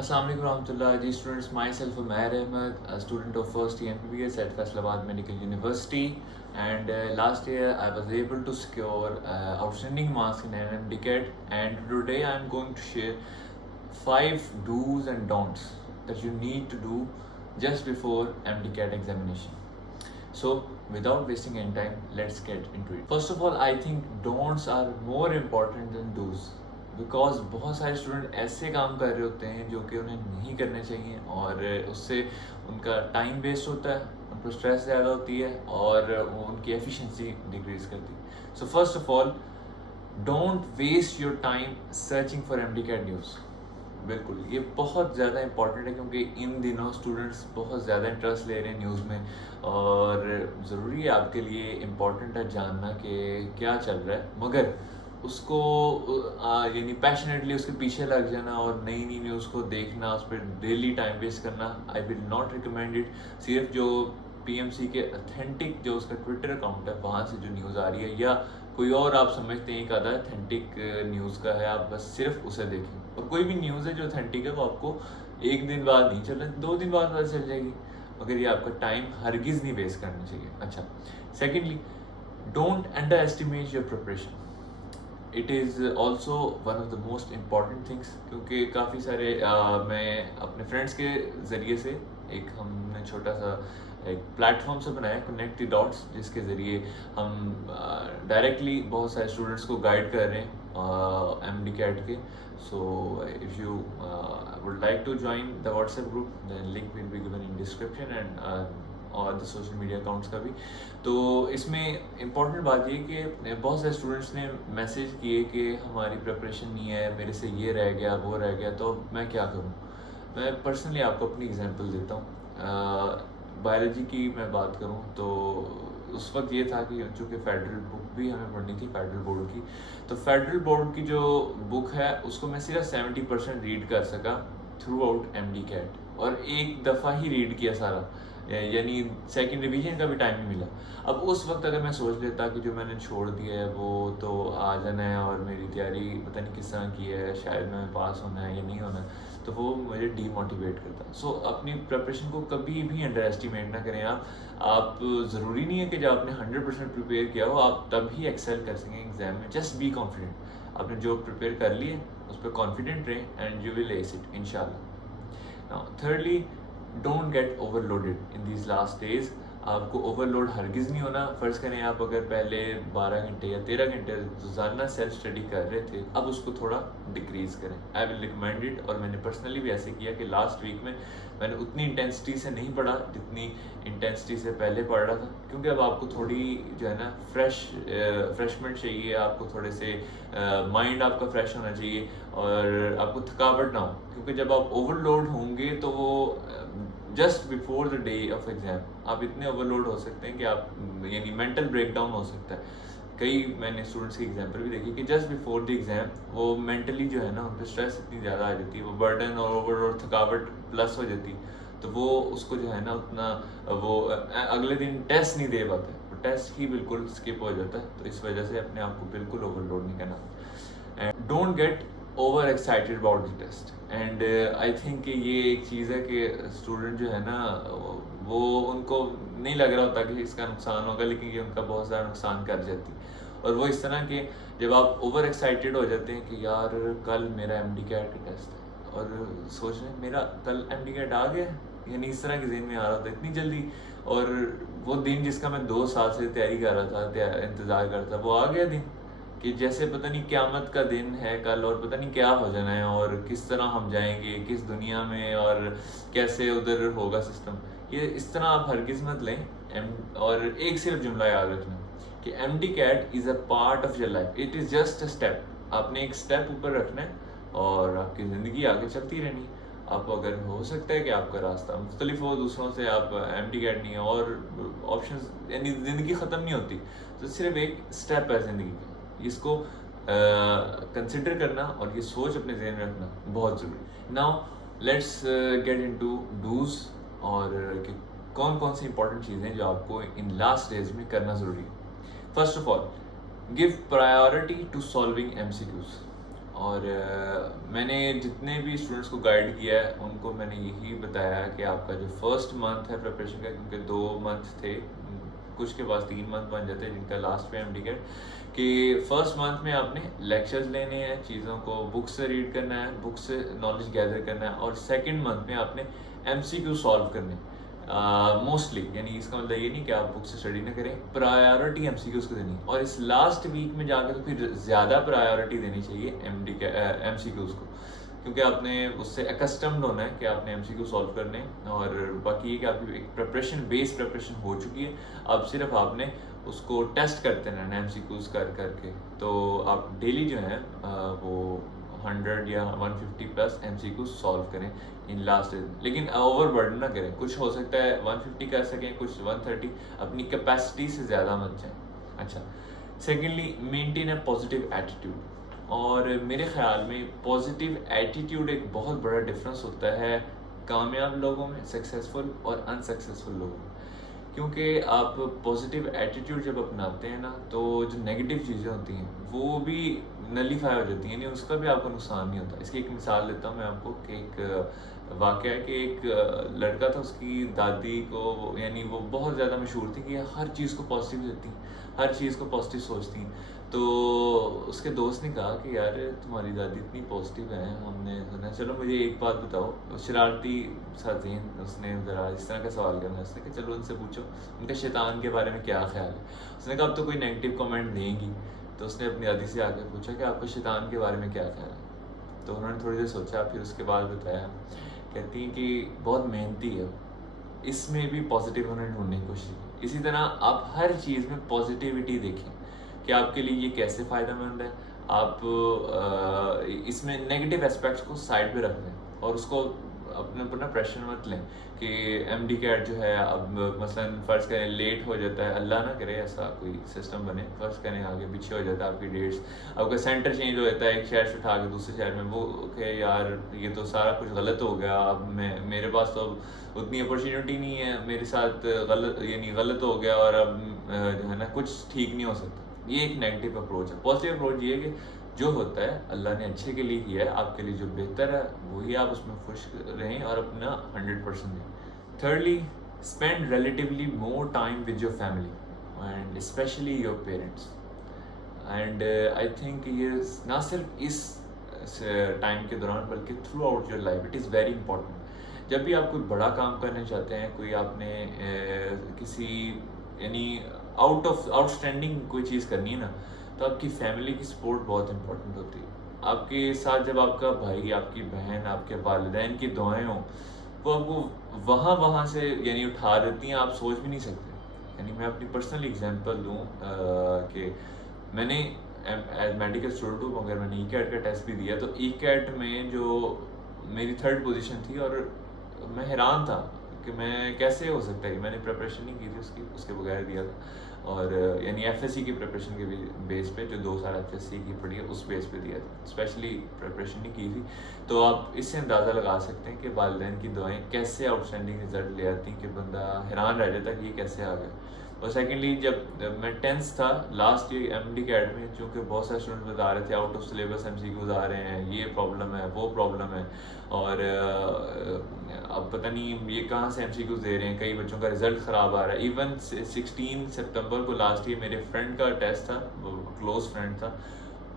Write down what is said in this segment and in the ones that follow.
Assalamu alaikum warahmatullahi ji students, myself Umair Ahmed, a student of first year MBBS at Faisalabad Medical University, and last year I was able to secure outstanding marks in NMDCAT, and today I am going to share 5 do's and don'ts that you need to do just before MDCAT examination. So without wasting any time, let's get into it. First of all, I think don'ts are more important than do's. Because बहुत सारे student ऐसे काम कर रहे होते हैं जो कि उन्हें नहीं करने चाहिए और उससे उनका टाइम वेस्ट होता है, उन पर स्ट्रेस ज़्यादा होती है और उनकी एफिशिएंसी डिक्रीज करती है. So first of all, don't waste your time searching for MDCAT news. बिल्कुल, ये बहुत ज़्यादा इंपॉर्टेंट है क्योंकि इन दिनों स्टूडेंट्स बहुत ज़्यादा इंटरेस्ट ले रहे हैं न्यूज़ में और ज़रूरी है आपके लिए इम्पॉर्टेंट है जानना कि क्या चल रहा है, मगर उसको यानी पैशनेटली उसके पीछे लग जाना और नई नई न्यूज़ को देखना, उस पर डेली टाइम वेस्ट करना, I will not recommend it. सिर्फ जो पीएमसी के अथेंटिक जो उसका ट्विटर अकाउंट है वहाँ से जो न्यूज़ आ रही है, या कोई और आप समझते हैं एक आधा अथेंटिक न्यूज़ का है, आप बस सिर्फ उसे देखें. और कोई भी न्यूज़ है जो अथेंटिक है वो आपको एक दिन बाद नहीं चल, 2 दिन बाद पता चल जाएगी, मगर ये आपका टाइम हरगिज़ नहीं वेस्ट करना चाहिए. अच्छा, secondly, don't under estimate your preparation. It is also one of the most important things, क्योंकि काफ़ी सारे मैं अपने फ्रेंड्स के ज़रिए से एक हमने छोटा सा एक प्लेटफॉर्म से बनाया, कनेक्ट द डॉट्स, जिसके ज़रिए हम डायरेक्टली बहुत सारे स्टूडेंट्स को गाइड कर रहे हैं एमडीकैट के. So if you would like to join the WhatsApp group, then link will be given in description and और द सोशल मीडिया अकाउंट्स का भी. तो इसमें इम्पॉर्टेंट बात ये कि बहुत सारे स्टूडेंट्स ने मैसेज किए कि हमारी प्रिपरेशन नहीं है, मेरे से ये रह गया वो रह गया, तो मैं क्या करूँ. मैं पर्सनली आपको अपनी एग्जांपल देता हूँ. बायोलॉजी की मैं बात करूँ तो उस वक्त ये था कि चूँकि फेडरल बुक भी हमें पढ़नी थी फेडरल बोर्ड की, तो फेडरल बोर्ड की जो बुक है उसको मैं सिर्फ 70% रीड कर सका थ्रू आउट एमडीकैट, और एक दफ़ा ही रीड किया सारा, यानी सेकंड रिवीजन का भी टाइम नहीं मिला. अब उस वक्त अगर मैं सोच लेता कि जो मैंने छोड़ दिया है वो तो आ जाना है और मेरी तैयारी पता नहीं किस तरह की है, शायद मैं पास होना है या नहीं होना है, तो वो मुझे डीमोटिवेट करता. सो अपनी प्रिपरेशन को कभी भी अंडर एस्टिमेट ना करें. आप ज़रूरी नहीं है कि जब आपने 100% प्रिपेयर किया हो आप तभी एक्सेल कर सकें एग्जाम में. Just be confident. आपने जो प्रिपेयर कर लिए उस पर कॉन्फिडेंट रहें and you will ace it इंशाल्लाह. Now thirdly, don't get overloaded in these last days. आपको ओवरलोड हरगिज़ नहीं होना. फ़र्ज़ करें आप अगर पहले 12 घंटे या 13 घंटे रोज़ाना सेल्फ स्टडी कर रहे थे, अब उसको थोड़ा डिक्रीज़ करें. I will recommend it. और मैंने पर्सनली भी ऐसे किया कि लास्ट वीक में मैंने उतनी इंटेंसिटी से नहीं पढ़ा जितनी इंटेंसिटी से पहले पढ़ रहा था, क्योंकि अब आपको थोड़ी जो है ना फ्रेशमेंट चाहिए, आपको थोड़े से माइंड आपका फ्रेश होना चाहिए और आपको थकावट ना हो, क्योंकि जब आप ओवरलोड होंगे तो वो just before the day of exam आप इतने ओवरलोड हो सकते हैं कि आप यानी मेंटल ब्रेकडाउन हो सकता है. कई मैंने स्टूडेंट्स की एग्जांपल भी देखी कि जस्ट बिफोर द एग्ज़ाम वो मेंटली जो है ना उन पर स्ट्रेस इतनी ज़्यादा आ जाती है, वो बर्डन और ओवरलोड थकावट प्लस हो जाती है, तो वो उसको जो है ना उतना वो अगले दिन टेस्ट नहीं दे पाते, तो टेस्ट ही बिल्कुल स्किप हो जाता है. तो इस वजह से अपने आप को बिल्कुल ओवरलोड नहीं करना. And don't get over excited about the test. And I think कि ये एक चीज़ है कि स्टूडेंट जो है ना वो उनको नहीं लग रहा होता कि इसका नुकसान होगा, लेकिन ये उनका बहुत ज़्यादा नुकसान कर जाती है. और वो इस तरह के जब आप ओवर एक्साइटेड हो जाते हैं कि यार कल मेरा एमडीकैट का टेस्ट है, और सोच रहे हैं मेरा कल एमडीकैट आ गया, यानी इस तरह के ज़हन में आ रहा था इतनी जल्दी, और वो दिन जिसका मैं 2 साल से तैयारी कर रहा था, इंतज़ार कर रहा था, वो आ गया दिन कि जैसे पता नहीं क़यामत का दिन है कल और पता नहीं क्या हो जाना है और किस तरह हम जाएंगे किस दुनिया में और कैसे उधर होगा सिस्टम. ये इस तरह आप हरगिज़ मत लें. और एक सिर्फ जुमला याद रखना कि MDCAT is a part of your life, it is just a step. आपने एक स्टेप ऊपर रखना है और आपकी ज़िंदगी आगे चलती रहनी है. आप अगर हो सकता है कि आपका रास्ता मुख्तलिफ हो दूसरों से, आप एमडीकैट नहीं है और ऑप्शंस, यानी ज़िंदगी ख़त्म नहीं होती, तो सिर्फ एक स्टेप है ज़िंदगी का. इसको कंसिडर करना और ये सोच अपने ज़हन में रखना बहुत ज़रूरी. Now let's get into do's, और कि कौन कौन सी इंपॉर्टेंट चीज़ें जो आपको इन लास्ट डेज में करना ज़रूरी है. First of all, give priority to solving MCQs. और मैंने जितने भी स्टूडेंट्स को गाइड किया है उनको मैंने यही बताया कि आपका जो फर्स्ट मंथ है प्रिपरेशन का, क्योंकि 2 मंथ थे, कुछ के पास 3 मंथ बन जाते हैं जिनका लास्ट पे एमडी कैट, कि फर्स्ट मंथ में आपने लेक्चर्स लेने हैं, चीज़ों को बुक से रीड करना है, बुक से नॉलेज गैदर करना है, और सेकेंड मंथ में आपने एमसीक्यू सॉल्व करने हैं मोस्टली। यानी इसका मतलब ये नहीं कि आप बुक से स्टडी ना करें, प्रायोरिटी एमसीक्यूज़ को देनी है, और इस लास्ट वीक में जाकर तो फिर ज़्यादा प्रायोरिटी देनी चाहिए एमसीक्यूज़ को, क्योंकि आपने उससे अकस्टम्ड होना है कि आपने एमसीक्यू सॉल्व करने हैं। और बाकी ये कि आपकी एक प्रिपरेशन हो चुकी है, अब सिर्फ आपने उसको टेस्ट करते रहना एमसीक्यूज़ कर करके। तो आप डेली जो है वो 100 या 150 प्लस एमसीक्यू सॉल्व करें इन लास्ट, लेकिन ओवर बर्डन ना करें। कुछ हो सकता है 150 कर सकें, कुछ 130, अपनी कैपेसिटी से ज़्यादा मत जाएं। अच्छा, secondly, maintain a positive attitude. और मेरे ख्याल में पॉजिटिव एटीट्यूड एक बहुत बड़ा डिफरेंस होता है कामयाब लोगों में, सक्सेसफुल और अनसक्सेसफुल लोगों में। क्योंकि आप पॉजिटिव एटीट्यूड जब अपनाते हैं ना, तो जो नेगेटिव चीज़ें होती हैं वो भी नलीफाई हो जाती हैं, यानी उसका भी आपको नुकसान नहीं होता। इसकी एक मिसाल देता हूँ मैं आपको कि एक वाक़या है कि एक लड़का था, उसकी दादी को, यानी वो बहुत ज़्यादा मशहूर थी कि हर चीज़ को पॉजिटिव लेती हैं, हर चीज़ को पॉजिटिव सोचती हैं। तो उसके दोस्त ने कहा कि यार तुम्हारी दादी इतनी पॉजिटिव है, हमने सुना, चलो मुझे एक बात बताओ। शरारती सा ज़हन, उसने ज़रा इस तरह का सवाल करना, उसने कहा चलो उनसे पूछो उनके शैतान के बारे में क्या ख्याल है। उसने कहा अब तो कोई नेगेटिव कमेंट देंगी, तो उसने अपनी दादी से आकर पूछा कि आपको शैतान के बारे में क्या ख्याल है। तो उन्होंने थोड़ी देर सोचा, फिर उसके बाद बताया, कहती हैं कि बहुत मेहनती है, इसमें भी पॉजिटिव होने ढूंढने की कोशिश की। इसी तरह आप हर चीज़ में पॉजिटिविटी देखें कि आपके लिए ये कैसे फ़ायदेमंद है। आप इसमें नेगेटिव एस्पेक्ट्स को साइड पे रख दें और उसको अपने ऊपर ना प्रेशर मत लें कि एमडी कैट जो है, अब मसलन फ़र्ज़ करें लेट हो जाता है, अल्लाह ना करे ऐसा कोई सिस्टम बने, फ़र्ज़ करें आगे पीछे हो जाता है आपकी डेट्स, आपका सेंटर चेंज हो जाता है एक शहर से उठा के दूसरे शहर में, वो कि यार ये तो सारा कुछ गलत हो गया, अब मेरे पास तो अब उतनी अपॉर्चुनिटी नहीं है, मेरे साथ गलत, यानी गलत हो गया और अब जो है ना कुछ ठीक नहीं हो सकता। ये एक नेगेटिव अप्रोच है। पॉजिटिव अप्रोच ये है कि जो होता है अल्लाह ने अच्छे के लिए किया है, आपके लिए जो बेहतर है वही आप उसमें खुश रहें और अपना 100% दें। Thirdly, spend relatively more time with your family and specially your parents. And I think ये ना सिर्फ इस टाइम के दौरान बल्कि through out your life it is very important. जब भी आप कोई बड़ा काम करने चाहते हैं, कोई आपने किसी यानी आउटस्टैंडिंग कोई चीज़ करनी है ना, तो आपकी फैमिली की सपोर्ट बहुत इंपॉर्टेंट होती है। आपके साथ जब आपका भाई, आपकी बहन, आपके वालिदैन की दुआएं हों, वो आपको वहाँ से यानी उठा देती हैं, आप सोच भी नहीं सकते। यानी मैं अपनी पर्सनल एग्जांपल दूँ कि मैंने एज मेडिकल स्टूडेंट हूँ, मगर मैंने ई कैट का टेस्ट भी दिया, तो ई कैट में जो मेरी 3rd पोजीशन थी, और मैं हैरान था कि मैं कैसे हो सकता है, मैंने प्रिपरेशन नहीं की थी उसके बगैर दिया था। और यानी एफएससी की प्रिपरेशन के बेस पे, जो 2 साल एफएससी की पढ़ी है उस बेस पे दिया था, स्पेशली प्रिपरेशन नहीं की थी। तो आप इससे अंदाज़ा लगा सकते हैं कि वालिदैन की दुआएं कैसे आउटस्टैंडिंग रिजल्ट ले आती हैं कि बंदा हैरान रह जाता है कि ये कैसे आ गया। और सेकेंडली, जब मैं 10th था लास्ट ईयर एमडी कैट में, चूँकि बहुत सारे स्टूडेंट बता रहे थे आउट ऑफ सिलेबस एमसीक्यूज आ रहे हैं, ये प्रॉब्लम है, वो प्रॉब्लम है, और अब पता नहीं ये कहाँ से एमसीक्यूज दे रहे हैं, कई बच्चों का रिजल्ट ख़राब आ रहा है। इवन 16 सितंबर को लास्ट ईयर मेरे फ्रेंड का टेस्ट था, क्लोज फ्रेंड था,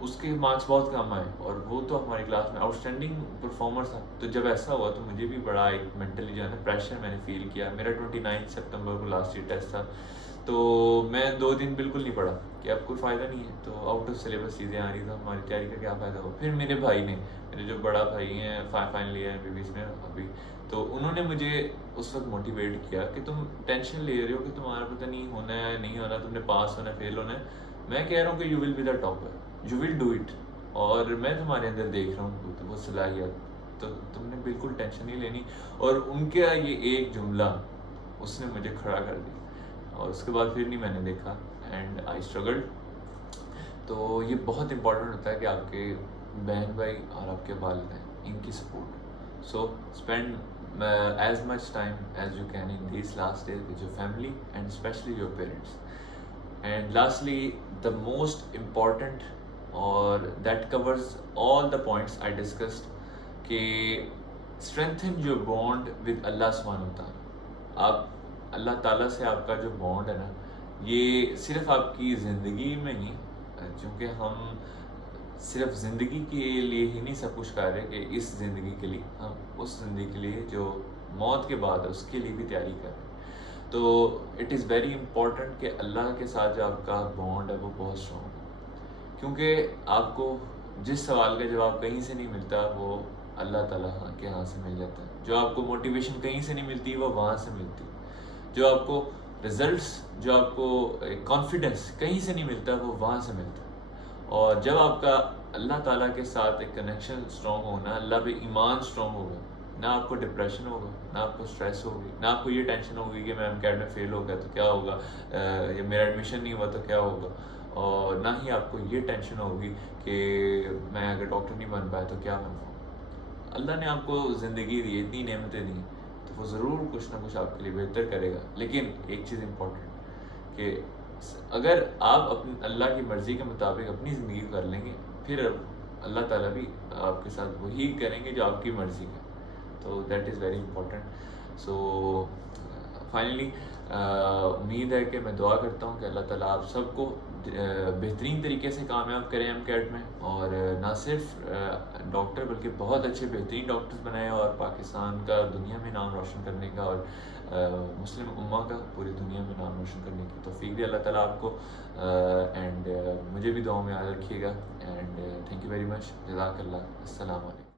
उसके मार्क्स बहुत कम आए, और वो तो हमारी क्लास में आउटस्टैंडिंग परफॉर्मर था। तो जब ऐसा हुआ तो मुझे भी बड़ा एक मेंटली जो है ना प्रेशर मैंने फील किया। मेरा 29 सितंबर को लास्ट ईयर टेस्ट था, तो मैं 2 दिन बिल्कुल नहीं पढ़ा कि अब कोई फ़ायदा नहीं है, तो आउट ऑफ सिलेबस चीज़ें आ रही, तो हमारी तैयारी का क्या फ़ायदा हो। फिर मेरे भाई ने, मेरे जो बड़ा भाई हैं, फाइनल ईयर MBBS में अभी, तो उन्होंने मुझे उस वक्त मोटिवेट किया कि तुम टेंशन ले रहे हो कि तुम्हारा पता नहीं होना है नहीं होना, तुमने पास होना है फेल होना है, मैं कह रहा हूँ कि you will be the topper, you will do it, और मैं तुम्हारे अंदर देख रहा हूँ तो वो सलाहियत, तो तुमने बिल्कुल टेंशन नहीं लेनी। और उनके ये एक जुमला उसने मुझे खड़ा कर दिया, और उसके बाद फिर नहीं मैंने देखा, एंड आई स्ट्रगल्ड। तो ये बहुत इंपॉर्टेंट होता है कि आपके बहन भाई और आपके वालिदैन इनकी support. So spend as much time as you can in these last days with your family and especially your parents. And lastly, the most important और that covers all the points I discussed कि strengthen your bond with अल्लाह सुब्हानहू व तआला। आप अल्लाह ताला से आपका जो bond है ना, ये सिर्फ आपकी ज़िंदगी में नहीं, क्योंकि हम सिर्फ ज़िंदगी के लिए ही नहीं सब कुछ कर रहे कि इस ज़िंदगी के लिए, हम उस ज़िंदगी के लिए जो मौत के बाद है उसके लिए भी तैयारी कर रहे हैं। तो इट इज़ वेरी इम्पॉर्टेंट कि अल्लाह के साथ जो आपका बॉन्ड है वो बहुत स्ट्रॉन्ग है, क्योंकि आपको जिस सवाल का जवाब कहीं से नहीं मिलता वो अल्लाह ताला के यहाँ से मिल जाता है। जो आपको मोटिवेशन कहीं से नहीं मिलती वो वहाँ से मिलती है। जो आपको रिजल्ट्स, जो आपको कॉन्फिडेंस कहीं से नहीं मिलता वो वहाँ से मिलता है। और जब आपका अल्लाह ताला के साथ एक कनेक्शन स्ट्रॉन्ग होना, अल्लाह पे ईमान स्ट्रॉन्ग होगा, ना आपको डिप्रेशन होगा, ना आपको स्ट्रेस होगी, ना आपको ये टेंशन होगी कि मैं एमकैट में फ़ेल हो गया तो क्या होगा, या मेरा एडमिशन नहीं हुआ तो क्या होगा, और ना ही आपको ये टेंशन होगी कि मैं अगर डॉक्टर नहीं बन पाया तो क्या बनूँगा। अल्लाह ने आपको ज़िंदगी दी, इतनी नेमतें दी, तो वो ज़रूर कुछ ना कुछ आपके लिए बेहतर करेगा। लेकिन एक चीज़ इम्पोर्टेंट कि अगर आप अपनी अल्लाह की मर्ज़ी के मुताबिक अपनी ज़िंदगी कर लेंगे, फिर अल्लाह ताला भी आपके साथ वही करेंगे जो आपकी मर्ज़ी का। तो that is very important. So finally उम्मीद है कि मैं दुआ करता हूँ कि अल्लाह ताला आप सबको बेहतरीन तरीके से कामयाब करें एमकैट में, और ना सिर्फ डॉक्टर बल्कि बहुत अच्छे बेहतरीन डॉक्टर्स बनाएं, और पाकिस्तान का दुनिया में नाम रोशन करने का और मुस्लिम उम्मा का पूरी दुनिया में नाम रोशन करने की तौफीक दे अल्लाह ताला आपको। एंड मुझे भी दुआ में याद रखिएगा। And thank you very much. जज़ाकल्लाह। अस्सलाम वालेकुम।